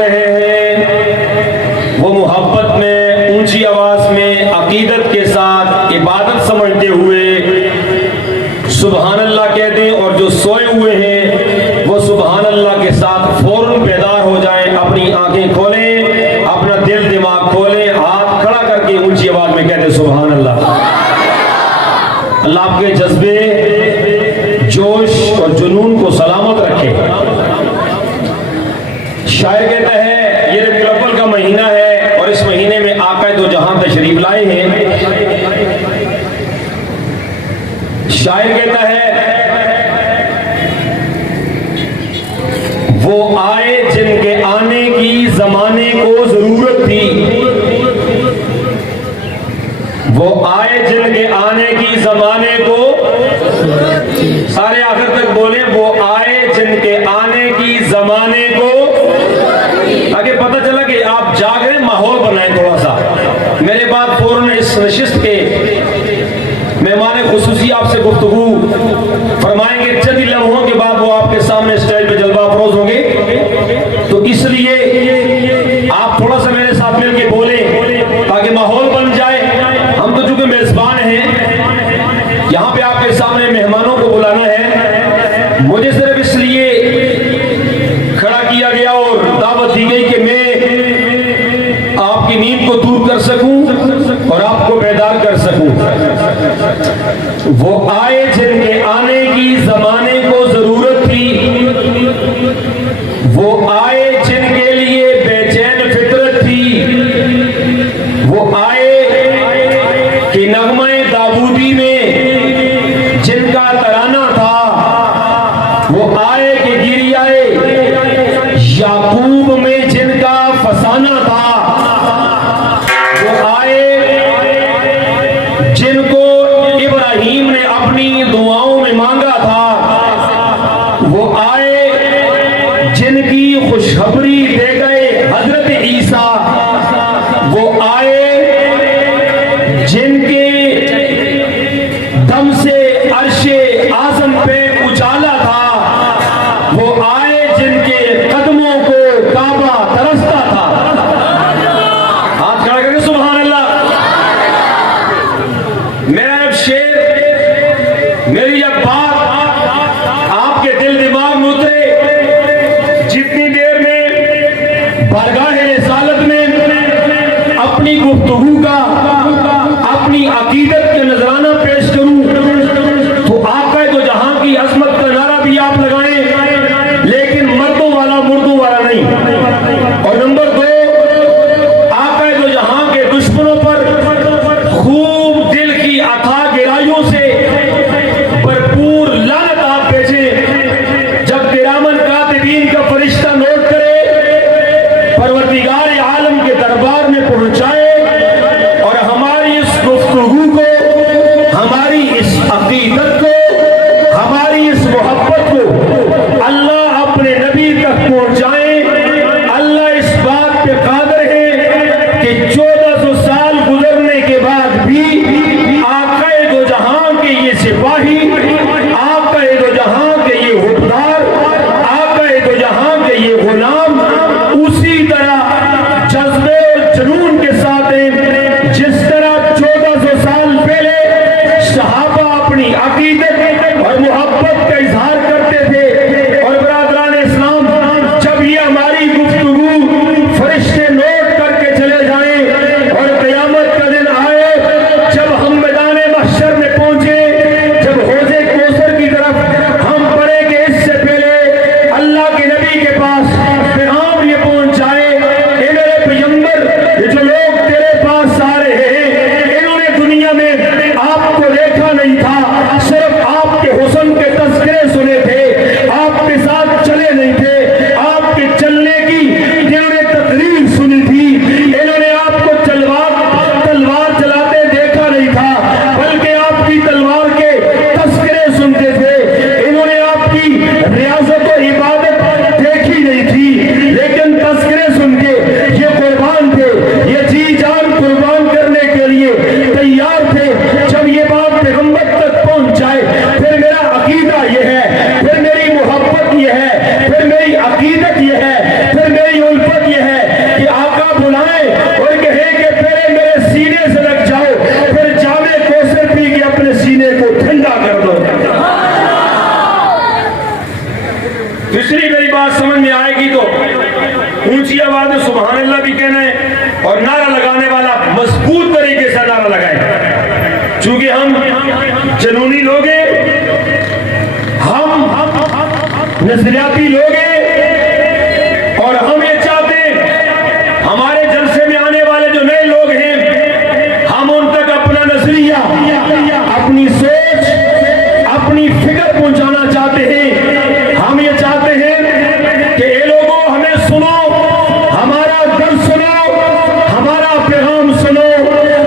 رہے ہیں وہ محبت میں اونچی آواز میں عقیدت کے ساتھ عبادت سمجھتے ہوئے سبحان اللہ کہتے ہیں، اور جو سوئے ہوئے ہیں وہ سبحان اللہ کے ساتھ فوراً بیدار ہو جائیں، اپنی آنکھیں کھولیں، اپنا دل دماغ کھولیں، ہاتھ کھڑا کر کے اونچی آواز میں کہتے ہیں سبحان اللہ۔ اللہ آپ کے جذبے، جوش اور جنون کو سلامت رکھے۔ شاعر کہتا ہے یہ ربیع الاول کا مہینہ ہے اور اس مہینے میں آقا دو جہاں تشریف لائے ہیں۔ شاعر کہتا ہے وہ آئے جن کے آنے کی زمانے کو ضرورت تھی، وہ آئے جن کے آنے کی زمانے کو، سارے آخر تک بولیں، وہ آئے جن کے آنے کی زمانے کو، تاکہ پتہ چلا کہ آپ جاگ رہے، ماحول بنائیں تھوڑا سا۔ میرے بعد فوراً اس نشست کے مہمان خصوصی آپ سے گفتگو فرمائیں گے، چند لمحوں کے بعد وہ آپ کے سامنے اسٹیج پہ جلوہ افروز ہوں گے، تو اس لیے آپ تھوڑا سا میرے ساتھ مل کے بولیں تاکہ ماحول بن جائے۔ ہم تو چونکہ میزبان ہیں، یہاں پہ آپ کے سامنے مہمانوں کو بلانا ہے، مجھے صرف اس لیے کھڑا کیا گیا اور دعوت دی گئی کہ میں آپ کی نیند کو دور کر سکوں اور آپ کو بیدار کر سکوں۔ وہ آئے جن کے آنے کی زمانے کو ضرورت تھی، وہ آئے جن کے لیے بے چین فطرت تھی، وہ آئے کہ نغمہ داودی میں جن کا ترانہ تھا، وہ آئے کہ گریائے یعقوب میں جن کا فسانہ تھا، وہ آئے جن کو ابراہیم نے اپنی دعاؤں میں مانگا تھا، وہ آئے جن کی خوشخبری دے گئے حضرت عیسیٰ، وہ آئے جن کے دم سے عرش اعظم پہ اجالا تھا، وہ آئے جن کے قدموں کو کعبہ ترستا تھا۔ ہاتھ کھڑا کر کے سبحان اللہ۔ میرا اب شعر، میری اب بات آپ کے دل دماغ میں اترے، جتنی دیر میں بارگاہ رسالت میں اپنی گفتگو کا، اپنی عقیدت کے نذرانہ پیش کروں تو آقا دو جہاں کی عظمت کا نعرہ بھی آپ لگائیں، لیکن مردوں والا مردوں والا نہیں۔ اور نمبر دو، آقا دو جہاں کے دشمنوں پر خوب دل کی اتھا گہرائیوں سے بھرپور لعنت آپ بھیجیں۔ جب کرامن کاتبین کا فرشتہ نوٹ کرے، پروردگار عالم کے دربار میں پہنچائے اور ہماری اس گفتگو کو، ہماری اس عقیدت کو، ہماری اس محبت کو اللہ اپنے نبی تک پہنچائے۔ اللہ اس بات اونچی آواز میں سبحان اللہ بھی کہنا ہے، اور نعرہ لگانے والا مضبوط طریقے سے نعرہ لگائے. چونکہ ہم جنونی لوگ ہیں، ہم نظریاتی لوگ ہیں، اور ہم یہ چاہتے ہیں ہمارے جلسے میں آنے والے جو نئے لوگ ہیں، ہم ان تک اپنا نظریہ، اپنی سوچ، اپنی فکر پہنچانا چاہتے ہیں. ہم یہ چاہتے ہیں کہ اے لوگوں ہمیں سنو، ہمارا درد سنو، ہمارا پیغام سنو،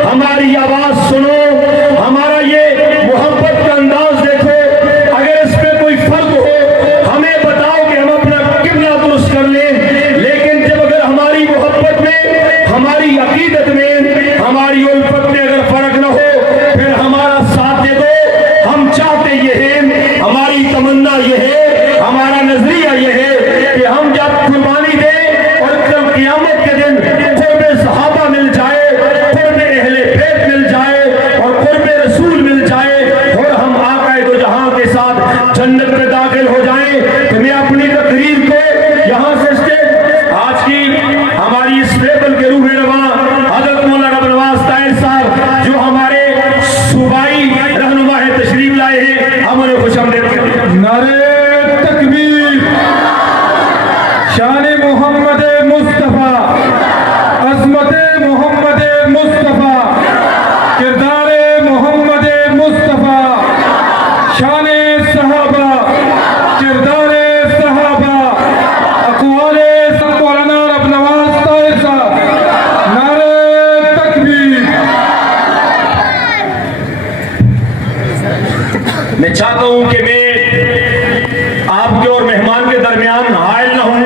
ہماری آواز سنو، ہمارا یہ محبت کا انداز دیکھو. اگر اس پہ کوئی فرق ہو ہمیں بتاؤ کہ ہم اپنا قبلہ درست کر لیں. لیکن جب اگر ہماری محبت میں، ہماری عقیدت میں، ہماری الفت میں اگر فرق نہ ہو، پھر ہمارا ساتھ دے دو. ہم چاہتے یہ ہے، ہماری تمنا یہ ہے، ہمارا نظریہ یہ ہے کہ ہم جب قربانی دیں اور جب قیامت کے دن قرب صحابہ مل جائے، قرب اہل بیت مل جائے، اور قرب رسول مل جائے، اور ہم آقا دو جہاں کے ساتھ جنت میں داخل ہو جائیں. تو میں اپنی تقریر کو یہاں سے آج کی ہماری اس محفل کے روح رواں حضرت مولانا ابو نواز طاہر صاحب جو ہمارے صوبائی رہنما ہے تشریف لائے ہیں، ہم انہیں خوش آمدید کہتے ہیں. نعرہ تکبیر، شان محمد مصطفیٰ، عظمت محمد مصطفیٰ، کردار محمد مصطفیٰ، شان صحابہ، کردار صحابہ، اقوال مولانا ابو نواز طاہر صاحب. نعرہ تکبیر. میں چاہتا ہوں کہ میں آپ کے اور مہمان کے درمیان حائل نہ ہوں.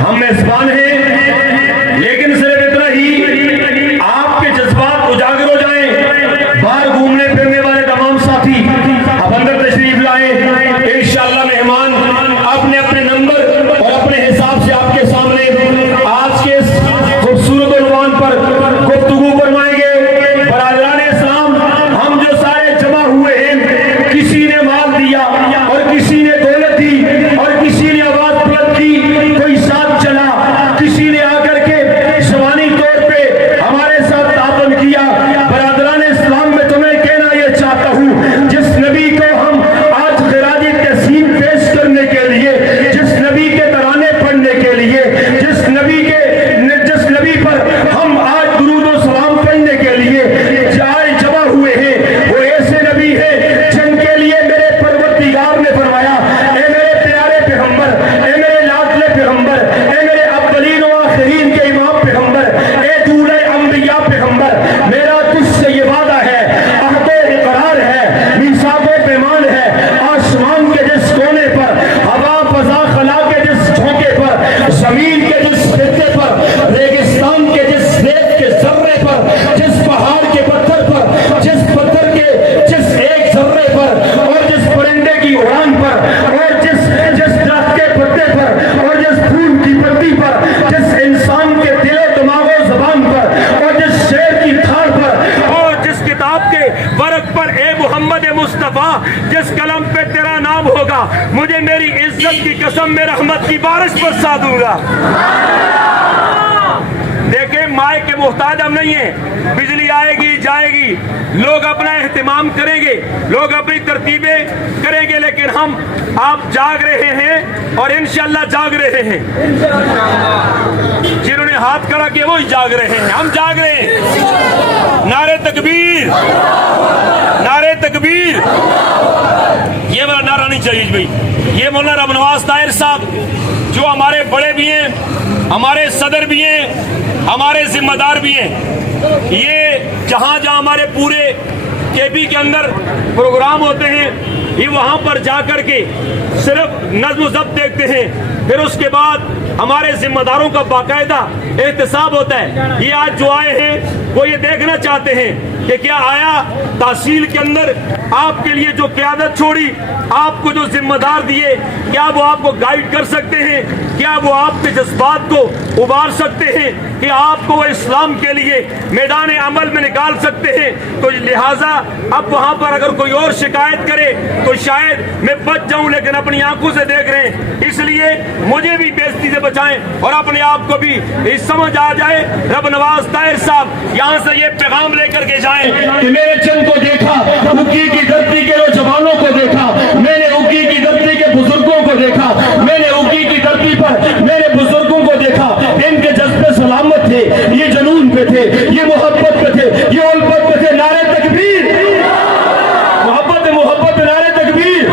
ہم میزبان ہیں، لیکن صرف اتنا ہی آپ کے جذبات اجاگر ہو جائیں. باہر گھومنے پھرنے والے تمام ساتھی اب اندر تشریف لائیں. انشاءاللہ مہمان اپنے اپنے نمبر اور اپنے حساب سے آپ کے سامنے آج کے اس خوبصورت عنوان پر گفتگو فرمائیں گے. برادران اسلام، ہم جو سارے جمع ہوئے ہیں، کسی نے مال دیا اور کسی نے دولت دی اور کسی نے آواز بلند کی، کوئی ساتھ چلا، کسی نے آ کر کے جوانی طور پہ ہمارے ساتھ تعاون کیا. برادران اسلام، میں تمہیں کہنا یہ چاہتا ہوں، جس نبی کو ہم آج خراج تحسین پیش کرنے کے لیے، جس نبی کے ترانے پڑھنے کے لیے، جس نبی پر ہم آج درود و سلام کرنے کے لیے جمع ہوئے ہیں، وہ ایسے نبی ہے جن کے لیے میرے پروردگار نے فرمایا، اے میرے پیارے پیغمبر، اے میرے لاڈلے پیغمبر، اے میرے اولین و آخرین کے امام پیغمبر، اے دولہ انبیاء پیغمبر، میرا تجھ سے یہ وعدہ ہے، عہد و اقرار ہے، میثاق و پیمان ہے. آسمان کے جس کونے پر، ہوا فضا خلا کے جس جھونکے پر، زمین کے جس خطے پر، ریگستان کے جس ریت کے ذرے پر، جس پہاڑ کے پتھر پر، جس پتھر کے جس ایک ذرے پر، اور جس پرندے کی اڑان پر، اور جس درخت کے پتے پر، اور جس پھول کی پتی پر، جس انسان کے دل و دماغ و زبان پر، اور جس شیر کی تھار پر، اور جس کتاب کے ورق پر، اے محمد مصطفیٰ جس قلم پہ تیرا نام ہوگا، مجھے میری عزت کی قسم میں رحمت کی بارش برسا دوں گا. دیکھیں، مائک کے محتاج ہم نہیں ہیں. بجلی آئے گی جائے گی، لوگ اپنا اہتمام کریں گے، لوگ اپنی ترتیبیں کریں گے، لیکن ہم آپ جاگ رہے ہیں اور انشاءاللہ جاگ رہے ہیں. جنہوں نے ہاتھ کھڑا کیا وہی جاگ رہے ہیں، ہم جاگ رہے ہیں. نعرہ تکبیر، نعرہ تکبیر. یہ والا نعرہ نہیں چاہیے بھائی. یہ مولانا ابو نواز طاہر صاحب جو ہمارے بڑے بھی ہیں، ہمارے صدر بھی ہیں، ہمارے ذمہ دار بھی ہیں. یہ جہاں جہاں ہمارے پورے کے پی کے اندر پروگرام ہوتے ہیں، یہ وہاں پر جا کر کے صرف نظم و ضبط دیکھتے ہیں. پھر اس کے بعد ہمارے ذمہ داروں کا باقاعدہ احتساب ہوتا ہے. یہ آج جو آئے ہیں وہ یہ دیکھنا چاہتے ہیں کہ کیا آیا تحصیل کے اندر آپ کے لیے جو قیادت چھوڑی، آپ کو جو ذمہ دار دیے، کیا وہ آپ کو گائیڈ کر سکتے ہیں؟ کیا وہ آپ کے جذبات کو ابار سکتے ہیں کہ آپ کو وہ اسلام کے لیے میدان عمل میں نکال سکتے ہیں؟ تو لہٰذا اب وہاں پر اگر کوئی اور شکایت کرے تو شاید میں بچ جاؤں، لیکن اپنی آنکھوں سے دیکھ رہے ہیں، اس لیے مجھے بھی بےعزتی سے بچائیں اور اپنے آپ کو بھی سمجھ آ جائے۔ رب نواز طاہر صاحب یہاں سے یہ پیغام لے کر کے جائیں کہ میرے چند کو دیکھا، اکی کی دھرتی کے نوجوانوں کو دیکھا، میں نے اکی کی دھرتی کے بزرگوں کو دیکھا، میں نے اکی کی دھرتی پر میرے بزرگوں کو دیکھا، ان کے جذبے سلامت تھے، یہ جنون پہ تھے، یہ محبت پہ تھے، یہ الفت پہ تھے۔ نعرہ تکبیر، محبت نعرہ تکبیر۔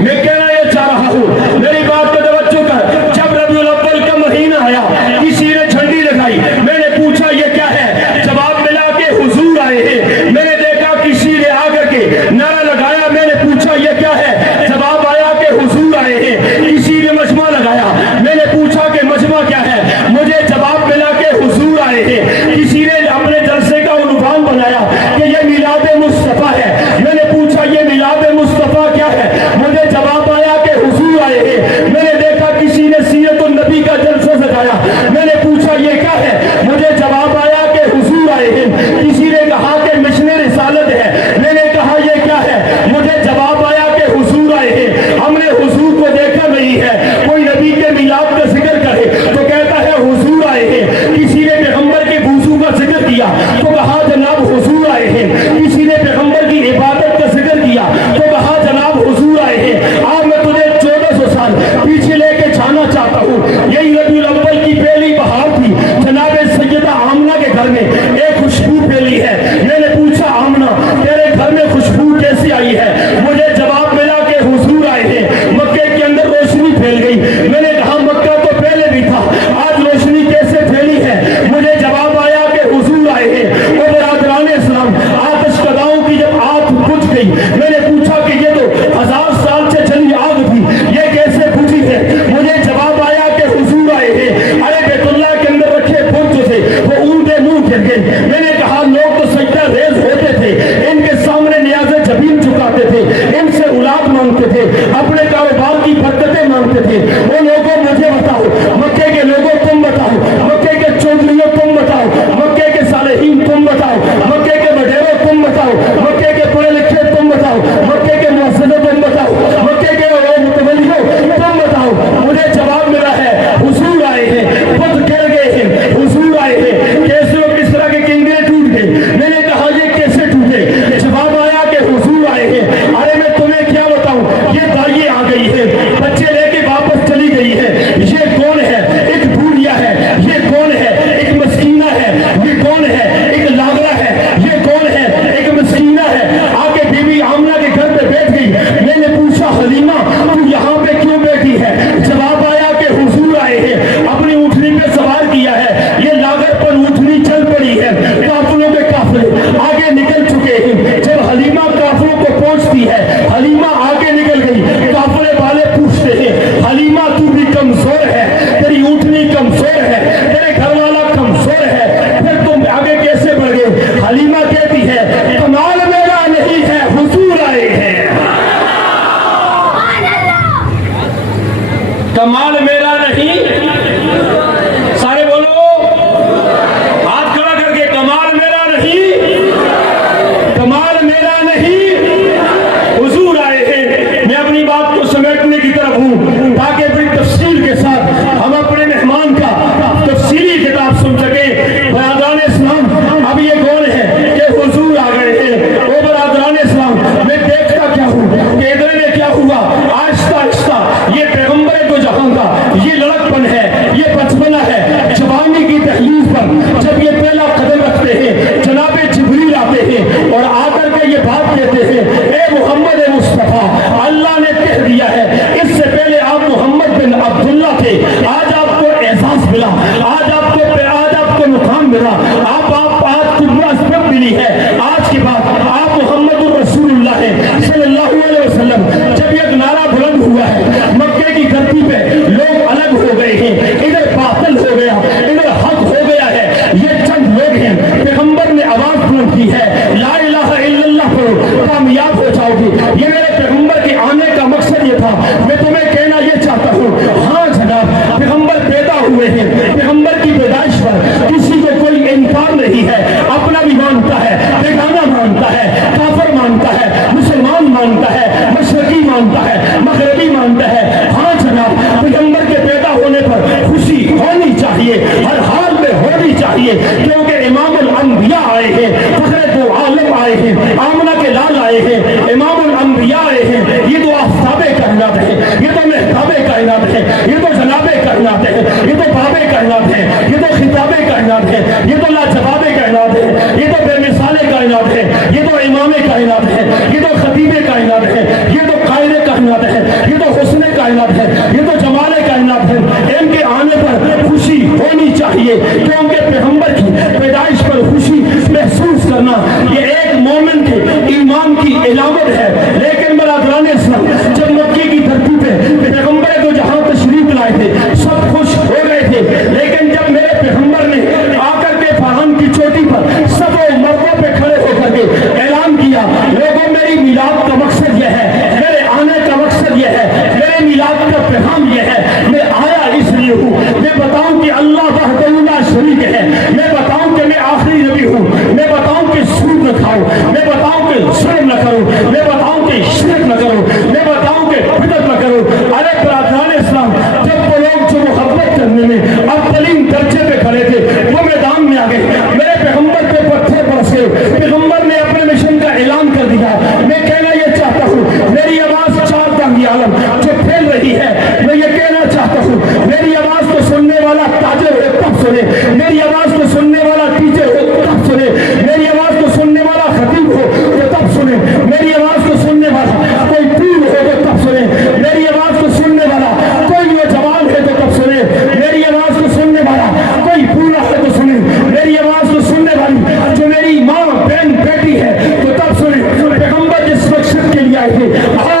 میں کہنا یہ چاہ رہا ہوں، میری بات کو توجہ کر، جب ربیع الاول کا مہینہ آیا کسی نے جھنڈی لگائی، میں نے پوچھا یہ کیا ہے؟ جواب ملا کہ حضور آئے ہیں۔ میں نے دیکھا کسی نے آ کر کے نعرہ لگایا، میں نے پوچھا یہ کیا ہے؟ جواب آیا کہ حضور آئے ہیں۔ کسی نے مجمع لگایا، میں نے پوچھا کہ مجمع کیا ہے؟ مجھے جواب ملا کہ حضور آئے ہیں۔ کسی نے اپنے جلسے کا عنوان بنایا کہ یہ میلاد مصطفیٰ ہے، میں نے پوچھا یہ میلاد مصطفیٰ کیا ہے؟ مجھے جواب آیا کہ حضور آئے ہیں۔ میں نے دیکھا کسی نے سیرت النبی کا جلسہ سجایا، میں نے پوچھا یہ کیا ہے؟ مجھے جواب آیا کہ حضور آئے ہیں۔ کسی نے کہا کہ مشن رسالت ہے، میں نے کہا یہ کیا ہے؟ مجھے جواب آیا کہ حضور آئے ہیں۔ ہم نے حضور کو دیکھا نہیں ہے، کوئی نبی کے میلاد کا ذکر کرے تو کہتا ہے حضور آئے ہیں۔ کسی نے پیغمبر کے وضو کا ذکر کیا تو کہا جناب حضور آئے ہیں۔ کسی نے پیغمبر کی عبادت کا ذکر کیا تو کہا جناب حضور آئے ہیں۔ آج میں تجھے 1400 سال پیچھے لے کے جانا چاہتا ہوں۔ یہی ربیع الاول کی پہلی بہار تھی، جناب سیدہ آمنہ کے گھر میں ایک خوشبو پھیلی ہے۔ میں نے پوچھا آمنہ تیرے گھر میں خوشبو کیسی آئی ہے؟ مجھے جواب ملا کہ حضور آئے ہیں۔ مکے کے اندر روشنی پھیل گئی، میں نے کہا مکہ تو پہلے بھی تھا، آج روشنی کیسے پھیلی ہے؟ مجھے جواب آیا کہ حضور آئے ہیں۔ اور برادران اسلام، آتش کداؤں کی جب آگ بجھ گئی، میں نے پوچھا کہ یہ تو 1000 سال سے چلی آگ تھی، یہ کیسے بجھی ہے؟ مجھے جواب آیا کہ حضور آئے ہیں۔ ارے بیت اللہ کے اندر رکھے پھول جو تھے وہ اونٹے منہ گر گئے۔ میں نے کہا لوگ تو سجدہ ریز ہوتے تھے، ان کے سامنے نیاز جبین چکاتے تھے، ان سے اولاد مانگتے تھے، اپنے کاروبار کی برکتیں مانگتے تھے۔ وہ لوگوں مجھے بتاؤ، مکے کے لوگوں تم بتاؤ، مکے کے چودھریوں تم بتاؤ، مکے کے صالحین تم بتاؤ، مکے کے وڈیروں تم بتاؤ، مکے کے پڑھے لکھے تم بتاؤ، مکے کے محسنوں تم بتاؤ، مکے کے متولیوں تم بتاؤ۔ مجھے جواب ملا ہے حضور آئے ہیں۔ خود گر گئے ہیں، حضور آئے ہیں۔ کیسے اور کس طرح کے کنگرے ٹوٹ گئے؟ میں نے کہا یہ کیسے ٹوٹے؟ جواب آیا کہ حضور آئے ہیں۔ ارے میں تمہیں کیا بتاؤں، یہ دائیں آ گئی ہے، بچے لے کے واپس چلی گئی ہے۔ یہ کون ہے؟ ایک بھولیا ہے۔ یہ کون ہے؟ ایک مسکینہ ہے۔ یہ کون ہے؟ ایک لاغرا ہے۔ یہ کون ہے؟ ایک مسکینہ ہے۔ آگے بی بی آمنہ کے گھر پہ بیٹھ گئی۔ میں نے پوچھا حلیمہ تو یہاں پہ کیوں بیٹھی ہے؟ جواب آیا کہ حضور آئے ہیں، اپنی اونٹنی پہ سوار کیا ہے، یہ لاغر پر اونٹنی چل پڑی ہے، قافلوں کے قافلے آگے نکل چکے ہیں۔ جب حلیمہ قافلوں کو پہنچتی ہے، حلیمہ آگے نکل گئی، قافلے والے پوچھتے ہیں حلیمہ تو بھی کمزور ہے، تیری اونٹنی کمزور ہے، تیرے گھر والا کمزور ہے، پھر تم آگے کیسے بڑھ گئے؟ حلیمہ کہتی ہے کمال میرا نہیں ہے، حضور آئے ہیں۔ کمال میرا نہیں، سارے بولو ہاتھ کھڑا کر کے، کمال میرا نہیں، کمال میرا نہیں، حضور آئے ہیں۔ میں اپنی بات کو سمیٹنے کی طرف ہوں تاکہ بڑی تفصیل کے ساتھ ہم اپنے مہمان کا تفصیلی کتاب سن سکیں۔ برادران اسلام، اب یہ کون ہے کہ حضور آ گئے ہیں؟ او برادران اسلام، میں دیکھتا کیا ہوں کہ ادھر میں کیا ہوا؟ آہستہ آہستہ یہ پیغمبر دو جہاں کا یہ لڑکپن ہے، یہ بچپنا ہے، جوانی کی دہلیز پر جب یہ پہلا قدم رکھتے ہیں، جناب جبریل آتے ہیں اور آ کر کے یہ بات کہتے ہیں اے محمد مصطفیٰ، اللہ نے کہہ دیا ہے اس سے پہلے آپ محمد بن عبداللہ تھے، آج آپ کو احساس ملا، آج آپ کو مقام ملا، آپ کو ملی ہے، آج کے بعد آپ محمد الرسول اللہ ہیں صلی اللہ علیہ وسلم۔ جب یہ نعرہ بلند ہوا ہے، مکے کی دھرتی پہ لوگ الگ ہو گئے ہیں، ادھر باطل ہو گیا، ادھر حق ہو گیا ہے، یہ چند لوگ ہیں۔ پیغمبر نے آواز ہیں کیونکہ امام الانبیاء آئے ہیں، فخر دو عالم آئے ہیں، آمنہ کے لال آئے ہیں، امام الانبیاء آئے ہیں، یہ تو آفتاب کائنات ہے، یہ تو مہتاب کائنات ہے، یہ تو جناب کائنات ہے، یہ تو باب کائنات ہے، یہ تو خطاب کائنات ہے، یہ تو لاجواب کائنات ہے، یہ تو بے مثال کائنات ہے، یہ تو امام کائنات ہے، یہ تو خطیب کائنات ہے، یہ تو قائد کائنات ہے، یہ تو حسن کائنات ہے، یہ تو جمال کائنات ہے۔ ان کے آنے پر خوشی ہونی چاہیے کیونکہ پیغمبر کی پیدائش پر خوشی محسوس کرنا یہ ایک مومن کے ایمان کی علامت ہے۔ لیکن برادران اسلام، جب مکے کی دھرتی پہ پیغمبر کو جہاں تشریف لائے تھے سب خوش ہو گئے تھے، لیکن جب میرے پیغمبر نے آ کر کے فراہم کی چوٹی پر سب مردوں پہ کھڑے ہو کر کے اعلان کیا، لوگوں میری میلاد کا مقصد یہ ہے، میرے آنے کا مقصد یہ ہے، میرے میلاد کا پیغام یہ ہے، میں آیا اس لیے ہوں، میں بتاؤں کہ اللہ وحدہ لا شریک ہے، میں بتاؤں کہ میں آخری نبی ہوں، میں بتاؤں کہ سود نہ کھاؤ، میں بتاؤں کہ ظلم نہ کرو، میں بتاؤں کہ شرک نہ کرو، میں بتاؤں کہ بدعت نہ کرو۔ ارے برادران اسلام، جب وہ لوگ جو محبت کرنے میں اولین درجے پہ کھڑے تھے وہ میدان میں آ گئے، میرے پیغمبر پہ پتھر برس گئے، پیغمبر نے اپنے مشن کا اعلان کر دیا۔ میں کہنا یہ چاہتا ہوں، میری آواز چار دانگی عالم جو پھیل رہی ہے، میں یہ کہنا چاہتا ہوں، میری آواز کو سننے والا تاجر ہو تب سنے، میری آواز کو سننے والا ٹیچر ہو تب سنے، میری آواز کو سننے والا خطیب ہو تو تب سنے، میری آواز کو سننے والا کوئی پیر ہو تو تب سنے، میری آواز کو سننے والا کوئی نوجوان ہے تو تب سنے، میری آواز کو سننے والا کوئی بوڑھا ہے تو سنے، میری آواز کو سننے والی جو میری ماں بہن بیٹی ہے تو تب سنے۔ پیغمبر جس مقصد کے لیے آئے تھے، آؤ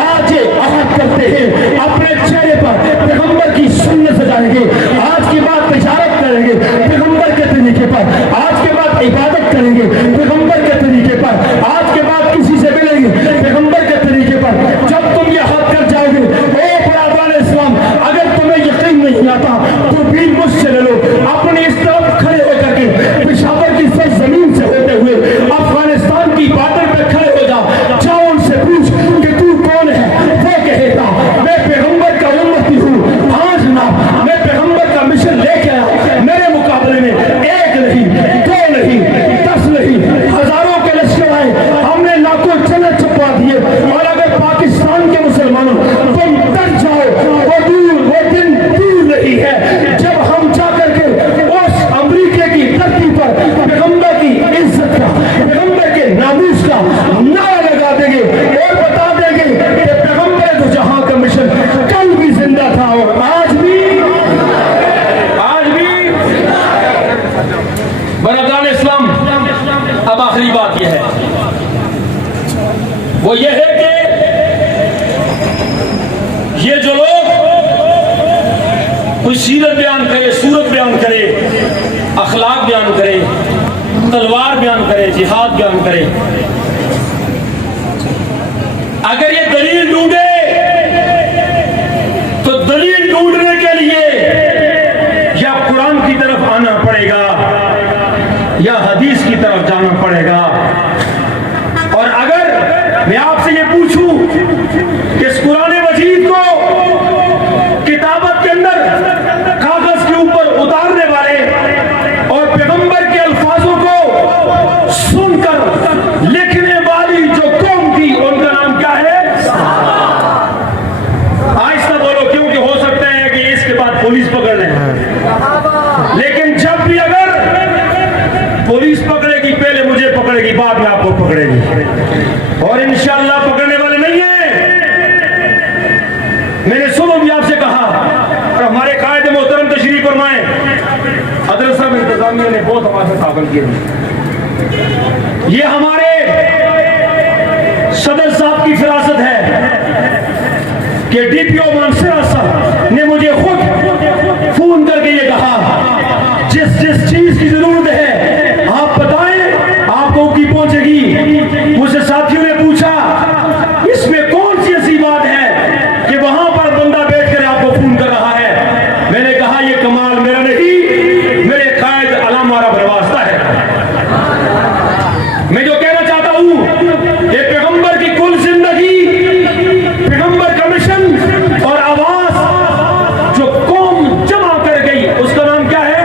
آج عہد کرتے ہیں، اپنے چہرے پر پیغمبر کی سنت سجائیں گے، آج کے بعد تجارت کریں گے پیغمبر کے طریقے پر، آج کے بعد عبادت کریں گے پیغمبر کے طریقے پر، آج کے بعد کسی سے ملیں گے پیغمبر کے طریقے پر۔ جب تم یہ حد کر جاؤ گے، اے برادران اسلام، اگر تمہیں یقین نہیں آتا تو بھی مجھ سے لے لو، اپنی اس طرف کھڑے ہو کر کے پشاور کی سرزمین سے ہوتے ہوئے افغانستان کی بارڈر پہ کھڑے ہو جاؤ ان سے پوچھ کہ تو کون ہے، وہ کہے گا میں پیغمبر کا امتی ہوں۔ ہاں جناب، میں پیغمبر کا مشن لے کے آیا، میرے مقابلے میں ایک نہیں، دو نہیں، 10 نہیں، ہزاروں کے لشکر آئے، ہم نے لاکھوں چنے چپا دیے، اور اگر پاکستان کے مسلمانوں تم ڈر جاؤ، وہ دن دور نہیں ہے جب ہم جا کر کے اس امریکہ کی دھرتی پر پیغمبر کی عزت کا، پیغمبر کے ناموس کا نعرہ لگا دیں گے اور بتا دیں گے کہ پیغمبر تو جہاں کا مشن کل بھی زندہ تھا اور آج بھی۔ برادران اسلام، اب آخری بات یہ ہے، وہ یہ ہے کہ یہ جو لوگ کوئی سیرت بیان کرے، صورت بیان کرے، اخلاق بیان کرے، تلوار بیان کرے، جہاد بیان کرے، اگر یہ دلیل ڈھونڈے تو دلیل ڈھونڈنے کے لیے یا قرآن کی طرف آنا پڑے گا یا حدیث کی طرف جانا پڑے گا۔ اور اگر میں آپ سے یہ پوچھوں کہ اس قرآن مجید کو کتابت کے اندر کاغذ کے اوپر اتارنے والے اور پیغمبر کے الفاظوں کو سن کر لکھنے والی جو قوم تھی ان کا نام کیا ہے؟ آہستہ بولو، کیونکہ ہو سکتا ہے کہ اس کے بعد پولیس پکڑ لیں، لیکن جب بھی اگر پولیس پکڑے گی پہلے مجھے پکڑے گی، بعد میں آپ کو پکڑے گی، اور انشاءاللہ پکڑنے والے نہیں ہیں۔ میں نے صبح بھی آپ سے کہا اور ہمارے قائد محترم تشریف فرمائے، حضرت صاحب انتظامیہ نے بہت ہمارے ساتھ تعاون کیا، یہ ہمارے صدر صاحب کی فراست ہے کہ ڈی پی او مانسرا صاحب نے مجھے خود فون کر کے یہ کہا جس جس چیز کی ضرورت ہے آپ بتائیں، آپ کو کی پہنچے گی۔ مجھ سے ساتھیوں نے پوچھا اس میں کون سی ایسی بات ہے کہ وہاں پر بندہ بیٹھ کر آپ کو فون کر رہا ہے؟ میں نے کہا یہ کمال میرا نہیں، میرے قائد علامہ ہمارا برواسطہ ہے۔ میں جو کہنا چاہتا ہوں کہ پیغمبر کی کل زندگی، پیغمبر کا مشن اور آواز جو قوم جمع کر گئی اس کا نام کیا ہے؟